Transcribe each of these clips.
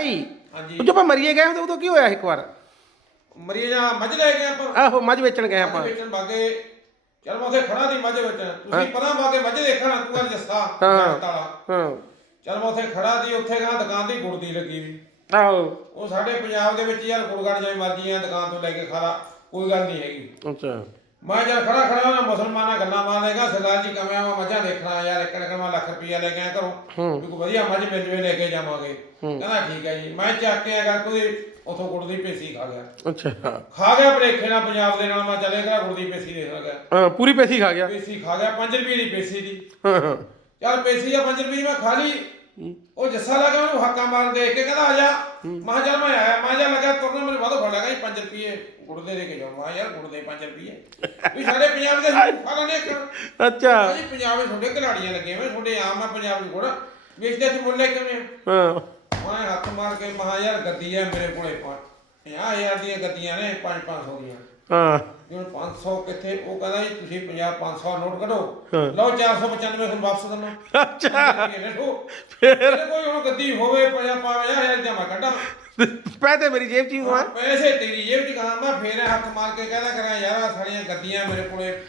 ਭਾਈ ਹਾਂਜੀ। ਜਦੋਂ ਆਪਾਂ ਮਰੀਏ ਗਏ ਹੁੰਦੇ ਉਦੋਂ ਕੀ ਹੋਇਆ ਇੱਕ ਵਾਰ? ਮਰੀਜ਼ਾਂ ਮੱਝ ਲੈ ਗਏ ਆਪਾਂ? ਆਹੋ ਮੱਝ ਵੇਚਣ ਗਏ ਆਪਾਂ। ਵੇਚਣ ਬਾਗੇ ਚਲ ਮੈਂ ਉੱਥੇ ਖੜਾ ਦੀ ਮੱਝ ਵਿੱਚ। ਤੁਸੀਂ ਪਰਾਂ ਬਾਗੇ ਮੱਝ ਦੇਖਣਾ ਤੂੰ ਗੱਲ ਜੱਸਾ ਹਾਂ। ਹਾਂ। ਚਲ ਮੈਂ ਉੱਥੇ ਖੜਾ ਦੀ ਉੱਥੇ ਕਹਿੰਦਾ ਦੁਕਾਨ ਦੀ ਗੁੜ ਦੀ ਲੱਗੀ ਵੀ ਆਹੋ। ਉਹ ਸਾਡੇ ਪੰਜਾਬ ਦੇ ਵਿੱਚ ਯਾਰ ਗੁੜਗੜ ਜਾਈ ਮਰਜ਼ੀ ਆ ਦੁਕਾਨ ਤੋਂ ਲੈ ਕੇ ਖਾ ਲਾ ਕੋਈ ਗੱਲ ਨਹੀਂ ਹੈਗੀ। ਅੱਛਾ। ਮੈਂ ਜਦ ਖੜਾ ਖੜਾ ਨਾ ਮੁਸਲਮਾਨਾਂ ਗੱਲਾਂ ਮਾਰਨੇਗਾ ਸਰਦਾਰ ਜੀ ਕਮਿਆ ਮੈਂ ਮੱਝਾਂ ਦੇਖਣਾ ਯਾਰ ਇੱਕ ਨਕਮਾ ਲੱਖ ਰੁਪਈਆ ਲੈ ਕੇ ਆਇਆ ਘਰੋਂ ਵੀ ਕੋਈ ਵਧੀਆ ਮੱਝ ਮਿਲ ਜਵੇ ਲੈ ਕੇ ਜਾਵਾਂਗੇ। ਕਹਿੰਦਾ ਠੀਕ ਹੈ ਜੀ। ਮੈਂ ਚੱਕ ਕੇ ਆਗਾ ਕੋਈ ਉਥੋਂ ਗੁੜ ਦੀ ਪੇਸੀ ਖਾ ਗਿਆ। ਅੱਛਾ। ਖਾ ਗਿਆ ਬਰੇਖੇ ਨਾਲ ਪੰਜਾਬ ਦੇ ਨਾਲ ਮੈਂ ਚਲੇ ਗਿਆ ਗੁੜ ਦੀ ਪੇਸੀ ਦੇਖ ਲਗਾ ਪੂਰੀ ਪੈਸੀ ਖਾ ਗਿਆ? ਪੇਸੀ ਖਾ ਗਿਆ 5 ਰੁਪਏ ਦੀ ਪੇਸੀ ਦੀ। ਹਾਂ ਹਾਂ। ਚੱਲ ਪੇਸੀ ਆ 5 ਰੁਪਏ ਦੀ ਮੈਂ ਖਾ ਲਈ। ਉਹ ਜੱਸਾ ਲੱਗਾ ਉਹਨੂੰ ਹੱਕਾ ਮਾਰ ਦੇਖ ਕੇ ਕਹਿੰਦਾ ਆ ਜਾ। ਮੈਂ ਕਿਹਾ ਚੱਲ ਮੈਂ ਆਇਆ ਮੈਂ ਜਾ ਲੱਗਾ ਤੁਰਨ ਮੈਨੂੰ ਵਾਧੋ ਫੜ ਲਗਾ 5 ਰੁਪਏ ਗੁੜ ਦੇ ਦੇ ਕੇ ਜਾਓ। ਮੈਂ ਯਾਰ ਗੁੜ ਦੇ 5 ਰੁਪਏ ਵੀ ਸਾਡੇ ਪੰਜਾਬ ਦੇ ਖਾ ਲੈਣੇ ਇੱਕ ਅੱਛਾ। ਜੀ ਪੰਜਾਬ ਵਿੱਚ ਛੋਟੇ ਖਿਲਾੜੀਆਂ ਲੱਗੇ ਹੋਏ ਛੋਟੇ ਆਮ ਮੈਂ ਪੰਜਾਬ ਥੋੜਾ ਵੇਚਦੇ ਤੇ ਮੁੱਲ ਲੈ ਕਿਵੇਂ? ਹਾਂ। ਮੈਂ ਹੱਥ ਮਾਰ ਕੇ ਮਹਾ ਯਾਰ ਗੱਦੀ ਹੈ ਮੇਰੇ ਕੋਲੇ 50000 ਦੀਆਂ ਗੱਦੀਆਂ ਨੇ 5-500 ਦੀਆਂ। ਹਾਂ। ਹੁਣ 500 ਕਿੱਥੇ? ਉਹ ਕਹਿੰਦਾ ਜੀ ਤੁਸੀਂ 50 500 ਨੋਟ ਕੱਢੋ। ਲਓ 495 ਤੁਹਾਨੂੰ ਵਾਪਸ ਦਿੰਦਾ ਅੱਛਾ। ਫਿਰ ਕੋਈ ਹੁਣ ਗੱਦੀ ਹੋਵੇ 50 50000 ਜਾਂ ਮੈਂ ਕੱਢਾਂ। ਪੈਸੇ ਮੇਰੀ ਜੇਬ ਚ ਹੀ ਹੋਆ ਪੈਸੇ ਤੇਰੀ ਜੇਬ 'ਚ ਕਹਾਂ ਮੈਂ ਫੇਰ ਹੱਥ ਮਾਰ ਕੇ ਕਹਿੰਦਾ ਕਰਾਂ ਯਾਰ ਆਹ ਸਾਰੀਆਂ ਗੱਦੀਆਂ ਮੇਰੇ ਕੋਲੇ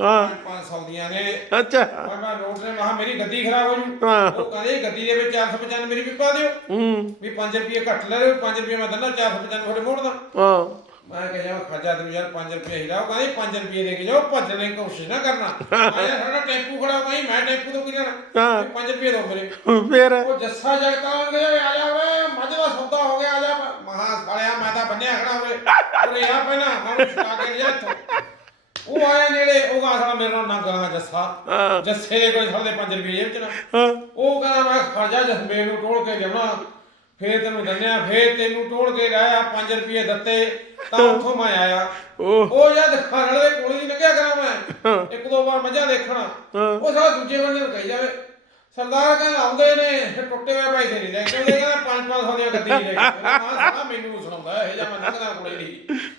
ਹਾਂ। 500 ਦੀਆਂ ਨੇ। ਅੱਛਾ। ਮੈਂ ਮੈਂ ਨੋਟ ਨੇ ਮਹਾ ਮੇਰੀ ਗੱਦੀ ਖਰਾਬ ਹੋ ਜੂ। ਹਾਂ। ਉਹ ਕਹਿੰਦੇ ਗੱਦੀ ਦੇ ਵਿੱਚ 495 ਮੇਰੀ ਵੀ ਪਾ ਦਿਓ। ਹੂੰ। ਵੀ 5 ਰੁਪਏ ਘੱਟ ਲੈ ਰਹੇ 5 ਰੁਪਏ ਮੈਂ ਦਿੰਦਾ 495 ਤੁਹਾਡੇ ਮੋੜਦਾ ਹਾਂ। ਮੈਂ ਕਿਹਾ ਜਾ ਖਾਜਾ ਤੇ ਯਾਰ 5 ਰੁਪਏ ਹੀਰਾ ਉਹ ਕਹਿੰਦੇ 5 ਰੁਪਏ ਦੇ ਕੇ ਜਾਓ ਭੱਜਣ ਦੀ ਕੋਸ਼ਿਸ਼ ਨਾ ਕਰਨਾ। ਮੈਂ ਸਾਡਾ ਟੈਂਪੂ ਖੜਾ ਭਾਈ ਮੈਂ ਟੈਂਪੂ ਤੋਂ ਕੀ ਲੈਣਾ? ਹਾਂ। 5 ਰੁਪਏ ਦੋ ਮੇਰੇ। ਫੇਰ? ਉਹ ਜੱਸਾ ਜਗਤਾ ਉਹਨੇ ਆ ਜਾ ਓਏ ਮੱਝ ਦਾ ਸੌਦਾ ਹੋ ਗਿਆ ਆ ਜਾ ਮਹਾ ਸਾਲਿਆ ਮੈਂ ਤਾਂ ਬੰਨਿਆ ਖੜਾ ਓਏ ਉਰੇ ਆ ਪਹਿਲਾਂ ਮੈਂ ਛੁਡਾ ਕੇ ਲਿਆ ਇੱਥੋਂ। ਉਹ ਆਇਆ ਨੇੜੇ ਉਹ ਸਾਲਾ ਮੇਰੇ ਨਾਲ ਨਾ ਗਾ ਜੱਸਾ। ਹਾਂ। ਜੱਸੇ ਦੇ ਕੋਲ ਸਾਲੇ 5 ਰੁਪਏ ਜੇਬ ਚ ਨਾ। ਹਾਂ। ਉਹ ਕਹਿੰਦਾ ਮੈਂ ਖਰਜਾ ਜਸਮੇਰ ਨੂੰ ਟੋਲ ਕੇ ਜਾਣਾ ਫੇਰ ਤੈਨੂੰ ਦੰਨਿਆ ਫੇਰ ਤੈਨੂੰ ਟੋਲ ਕੇ ਲਾਇਆ 5 ਰੁਪਏ ਦਿੱਤੇ। ਤਾਂ ਉੱਥੋਂ ਮੈਂ ਆਇਆ। ਉਹ ਉਹ ਖਾਣ ਵਾਲੇ ਕੋਲ ਹੀ ਲੰਘਿਆ ਕਰਾਂ ਮੈਂ। ਇੱਕ ਦੋ ਵਾਰ ਮੱਝਾਂ ਦੇਖਣਾ। ਉਹ ਸਾਲਾ ਦੂਜੇ ਬੰਦੇ ਨੂੰ ਕਹੀ ਜਾਵੇ ਸਰਦਾਰ ਕਹਿੰਦਾ ਆਉਂਦੇ ਨੇ ਇਹ ਟੁੱਟੇ ਹੋਏ ਪੈਸੇ ਨਹੀਂ ਲੈ ਕੇ ਆਉਂਦੇ ਕਹਿੰਦਾ 5-500 ਦੀਆਂ ਗੱਡੀ ਲੈ ਕੇ ਸਾਲਾ ਮੈਨੂੰ ਸੁਣਾਉਂਦਾ ਇਹ ਜਾਂ ਮੈਂ ਲੰਘਦਾ ਕੋਲੇ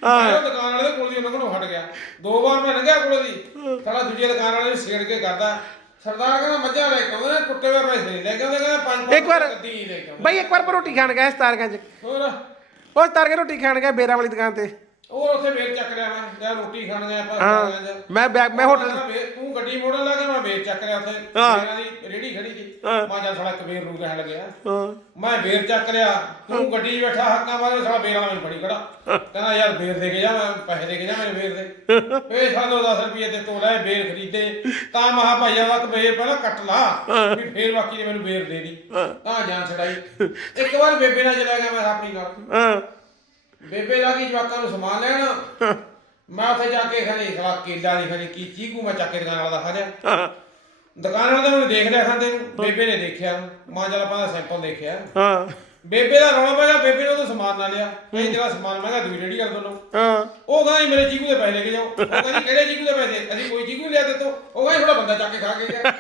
ਮੈਂ ਉਹ ਦੁਕਾਨ ਵਾਲੇ ਦੇ ਕੋਲ ਦੀ ਕੋਲੋਂ ਹਟ ਗਿਆ। ਦੋ ਵਾਰ ਮੈਂ ਲੰਘਿਆ ਕੋਲੇ ਦੀ। ਸਾਲਾ ਦੂਜੇ ਦੁਕਾਨ ਵਾਲੇ ਨੂੰ ਛੇੜ ਕੇ ਕਰਦਾ ਸਰਦਾਰ ਕਹਿੰਦਾ ਮੱਝਾਂ ਲੈ ਕੇ ਆਉਂਦੇ ਨੇ ਟੁੱਟੇ ਹੋਏ ਪੈਸੇ ਨਹੀਂ ਲੈ ਕੇ ਆਉਂਦੇ ਕਹਿੰਦਾ 5-500 ਇੱਕ ਵਾਰ- ਗੱਡੀ ਨਹੀਂ ਲੈ ਕੇ ਆਉਂਦੇ ਬਈ ਇੱਕ ਵਾਰ ਰੋਟੀ ਖਾਣ ਗਏ ਸਤਾਰਗੰਜ ਹੋਰ? ਉਹ ਸਤਾਰਗੰਜ ਰੋਟੀ ਖਾਣ ਗਏ ਬੇਰਾਂ ਵਾਲੀ ਦੁਕਾਨ ਤੇ। ਹੋਰ ਉੱਥੇ ਵੇਰ ਚੱਕ ਲਿਆ ਮੈਂ ਜਾਂ ਰੋਟੀ ਖਾਣ ਗਿਆ ਆਪਾਂ ਖਾਣ। ਮੈਂ ਬੈਗ ਮੈਂ ਹੋਟਲ ਤੂੰ ਗੱਡੀ ਮੋੜਨ ਲੱਗਾ ਮੈਂ ਵੇਚ ਚੱਕ ਰਿਆ ਉੱਥੇ। ਮੇਰਾ ਦੀ ਰੇੜੀ ਖੜੀ ਸੀ। ਮੈਂ ਜਾਂ ਸਾਲਾ ਕਬੀਰ ਨੂੰ ਕਹਿਣ ਲੱਗਿਆ। ਹਾਂ। ਮੈਂ ਵੇਰ ਚੱਕ ਰਿਆ ਤੂੰ ਗੱਡੀ 'ਚ ਬੈਠਾ ਹੱਕਾਂ ਮਾਰੇ ਸਾਲਾ ਵੇਰ ਵਾਲਾ ਮੈਨੂੰ ਫੜੀ ਖੜਾ। ਕਹਿੰਦਾ ਯਾਰ ਵੇਰ ਦੇ ਕੇ ਜਾ ਮੈਂ ਪੈਸੇ ਦੇ ਕੇ ਜਾ ਮੇਰੇ ਵੇਰ ਦੇ। ਫੇਰ ਸਾਨੂੰ 10 ਰੁਪਏ ਤੇ ਤੋਲਾ ਵੇਰ ਖਰੀਦੇ। ਤਾਂ ਮਹਾ ਭਾਈਆ ਦਾ ਵੇਰ ਪਹਿਲਾਂ ਕੱਟ ਲਾ ਵੀ ਫੇਰ ਬਾਕੀ ਮੈਨੂੰ ਵੇਰ ਦੇ ਦੀ ਤਾਂ ਜਾਨ ਛੜਾਈ ਇੱਕ ਵਾਰ ਬੇਬੇ ਨਾਲ ਚਲਾ ਗਿਆ ਮੈਂ ਆਪਣੀ ਹਾਂ। ਬੇਬੇ ਲੱਗੀ ਜਵਾਕਾਂ ਨੂੰ ਸਮਾਨ ਲੈਣ। ਮੈਂ ਉੱਥੇ ਜਾ ਕੇ ਖਣੀ ਖਲਾ ਕੇਲਾ ਨਹੀਂ ਖਣੀ ਕੀ ਚੀਕੂ ਮੈਂ ਚੱਕ ਕੇ ਦੁਕਾਨ ਵਾਲਾ ਦਾ ਖਾ ਹਾਂ ਦੁਕਾਨ ਵਾਲਾ ਤਾਂ ਮੈਨੂੰ ਦੇਖ ਲਿਆ ਖਾਂਦੇ ਨੂੰ, ਬੇਬੇ ਨੇ ਦੇਖਿਆ। ਮਾਂ ਜਲਾ ਪਾ ਸੈਂਪਲ ਦੇਖਿਆ। ਹਾਂ। ਬੇਬੇ ਦਾ ਰੌਲਾ ਪੈ ਗਿਆ ਬੇਬੇ ਨੇ ਉਹ ਸਮਾਨ ਨਾ ਲਿਆ। ਇਹ ਜਿਹੜਾ ਸਮਾਨ ਮੈਂ ਕਿਹਾ ਦੂਜੀ ਰੇੜੀ ਕਰ ਦੋ ਹਾਂ। ਉਹ ਕਹਿੰਦਾ ਜੀ ਮੇਰੇ ਚੀਕੂ ਦੇ ਪੈਸੇ ਲੈ ਕੇ ਜਾਓ। ਉਹ ਕਹਿੰਦੀ ਕਿਹੜੇ ਚੀਕੂ ਦੇ ਪੈਸੇ? ਅਸੀਂ ਕੋਈ ਚੀਕੂ ਲਿਆ ਦਿੱਤੋ ਉਹ ਕਹਿੰਦਾ ਥੋੜਾ ਬੰਦਾ ਚੱਕ ਕੇ ਖਾ ਕੇ ਗਿਆ।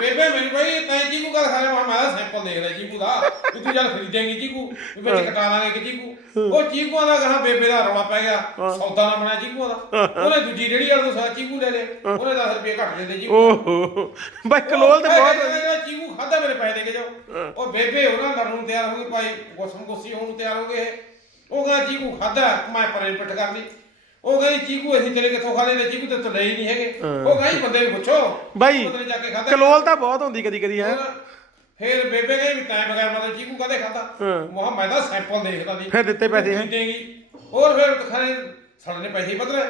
ਬੇਬੇ ਮੈਨੂੰ ਭਾਈ ਤੈਂ ਚੀਕੂ ਕਾ ਖਾਇਆ ਮੈਂ ਮੈਂ ਸੈਂਪਲ ਦੇਖ ਲਿਆ ਚੀਕੂ ਦਾ। ਵੀ ਤੂੰ ਚੱਲ ਖਰੀਦੇਂਗੀ ਚੀਕੂ ਵੀ ਵਿੱਚ ਕਟਾ ਲਾਂਗੇ ਕਿ ਚੀਕੂ ਉਹ ਚੀਕੂਆਂ ਦਾ ਕਹਾ ਬੇਬੇ ਦਾ ਰੌਲਾ ਪੈ ਗਿਆ। ਸੌਦਾ ਨਾ ਬਣਿਆ ਚੀਕੂਆਂ ਦਾ। ਉਹਨੇ ਦੂਜੀ ਰੇੜੀ ਵਾਲੇ ਤੋਂ ਸਾ ਚੀਕੂ ਲੈ ਲਏ ਉਹਨੇ 10 ਰੁਪਏ ਘੱਟ ਦੇ ਦੇ ਚੀਕੂ ਓਹੋ। ਬਈ ਕਲੋਲ ਤੇ ਬਹੁਤ ਬਹੁਤ ਖਾਦਾ ਮੇਰੇ ਪੈਸੇ ਦੇ ਕੇ ਜਾਓ। ਉਹ ਬੇਬੇ ਉਹਨਾਂ ਲੜਨ ਨੂੰ ਤਿਆਰ ਹੋ ਗਈ ਭਾਈ ਗੁੱਸਮ ਗੁੱਸੀ ਹੋਣ ਨੂੰ ਤਿਆਰ ਹੋ ਗਏ। ਉਹ ਕਹਿੰਦਾ ਚੀਕੂ ਖਾਦਾ ਮੈਂ ਪਰੇ ਪਿੱਟ ਕਰ ਲਈ। ਉਹ ਕਹਿੰਦੀ ਚੀਕੂ ਅਸੀਂ ਤੇਰੇ ਕਿੱਥੋਂ ਖਾ ਲੈਂਦੇ? ਚੀਕੂ ਤੇ ਤੋਂ ਲਏ ਨਹੀਂ ਹੈਗੇ। ਉਹ ਕਹਿੰਦੀ ਬੰਦੇ ਨੂੰ ਪੁੱਛੋ। ਬਾਈ ਉਹਨੇ ਜਾ ਕੇ ਖਾਦਾ ਕਲੋਲ ਤਾਂ ਬਹੁਤ ਹੁੰਦੀ ਕਦੀ ਕਦੀ ਹੈ ਫੇਰ ਬੇਬੇ ਕਹਿੰਦੀ ਵੀ ਤੈਂ ਬਗੈਰ ਮਤਲਬ ਚੀਕੂ ਕਾਦੇ ਖਾਦਾ। ਮੋਹ ਮੈਂ ਤਾਂ ਸੈਂਪਲ ਦੇਖਦਾ ਸੀ। ਫਿਰ ਦਿੱਤੇ ਪੈਸੇ ਹੈ। ਦੇਂਗੀ ਹੋਰ ਫਿਰ ਖਾਣੇ ਸਾਡੇ ਨੇ ਪੈਸੇ ਹੀ ਬਦਲੇ